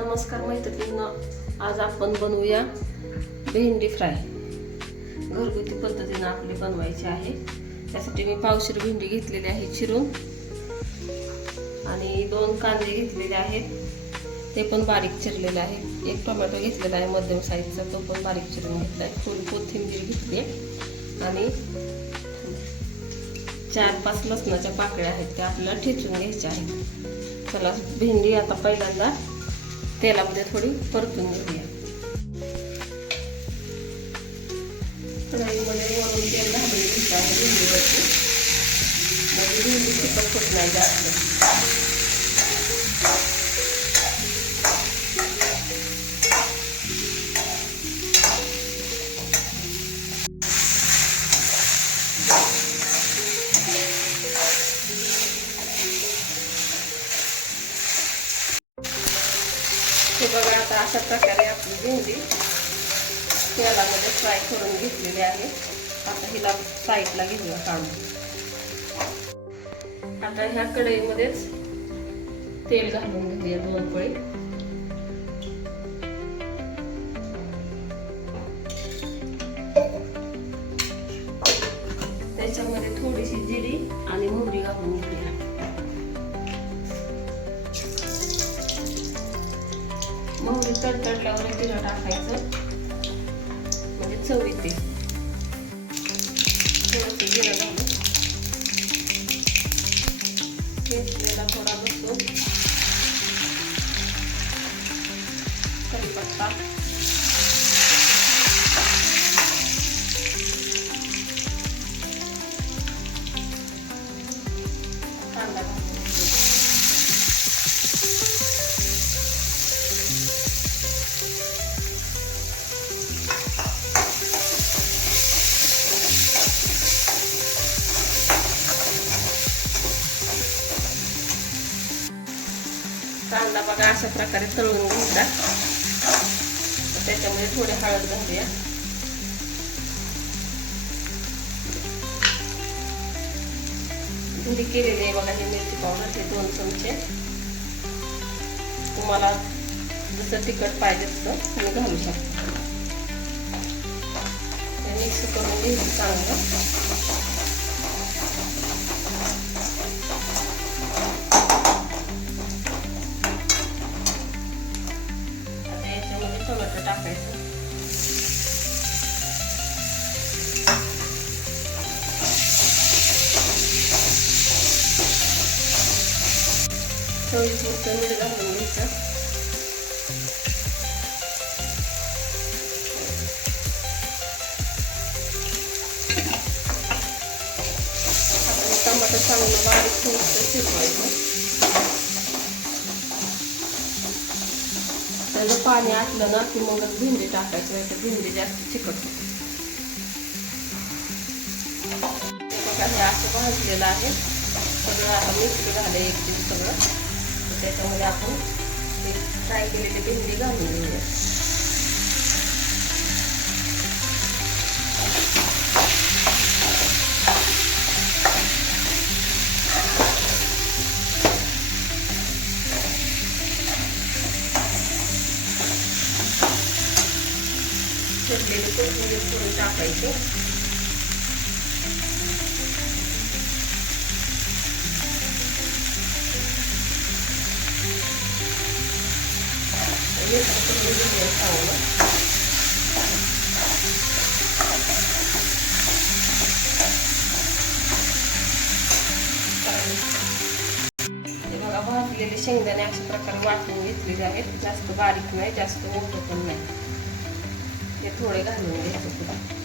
नमस्कार मैत्रिणींनो, आज आपण बनवूया भेंडी फ्राय. घरगुती पद्धतीने आपली बनवायची आहे. त्यासाठी मी पावशेर भेंडी घेतलेली आहे चिरून, आणि 2 कांदे घेतलेले आहेत, ते पण बारीक चिरलेले आहेत. 1 टोमॅटो घेतलेला आहे मध्यम साईजचा, तो पण बारीक चिरून घेतला आहे. थोडी कोथिंबीर घेतली आहे आणि 4-5 लसणाच्या पाकळ्या आहेत, त्या आपल्याला ठेचून घ्यायच्या आहेत. चला भेंडी आता पहिल्यांदा तेलामध्ये थोडी परतून घेऊया. कढईमध्ये वरून तेल घालून घ्यायचं आहे भेंडीवरती, म्हणजे भेंडी चिकट होत नाही जास्त. हे बघा, आता अशा प्रकारे आपली भेंडी तेलामध्ये फ्राय करून घेतलेली आहे. आता हिला साईडला घेऊया काढून. आता ह्या कढईमध्येच तेल घालून घेऊया 2 पळी. त्याच्यामध्ये थोडीशी जिरी आणि मोहरी घालून घेऊया. मोहरी तडतडल्यावर जिरं टाकायचं, म्हणजे चव येते. थोडंसं जिरं घालून घेतलेला थोडा लसूण, कढीपत्ता, कांदा घालून कांदा बघा अशा प्रकारे तळून घ्यायचा. त्याच्यामध्ये थोडी हळद घालूया. घरी केलेली आहे बघा ही मिरची पावडर, हे 2 चमचे. तुम्हाला जसं तिखट पाहिजे तसं तुम्ही घालू शकता. मिक्स करून घ्यायचं चांगलं. टोमॅटो टाकायचं. चवीपुरतं मीठ घालून घ्यायचं. आपण टोमॅटो चांगलं बारीक थोडंसं शिजवायचं. त्याचं पाणी आटलं ना की मग भेंडी टाकायचं, नाही तर भेंडी जास्त चिकट होते. बघा हे असं भाजलेलं आहे सगळं. आता मिक्स झालं एक दिवस सगळं. तर त्याच्यामध्ये आपण फ्राय केलेली भेंडी घालून घेऊया. चिरलेली कोथिंबीर थोडी टाकायची. हे बघा, भाजलेले शेंगदाणे अशा प्रकारे वाटून घेतलेले आहेत. जास्त बारीक नाही, जास्त मोठं पण नाही. हे थोडे घालून घ्यायचं.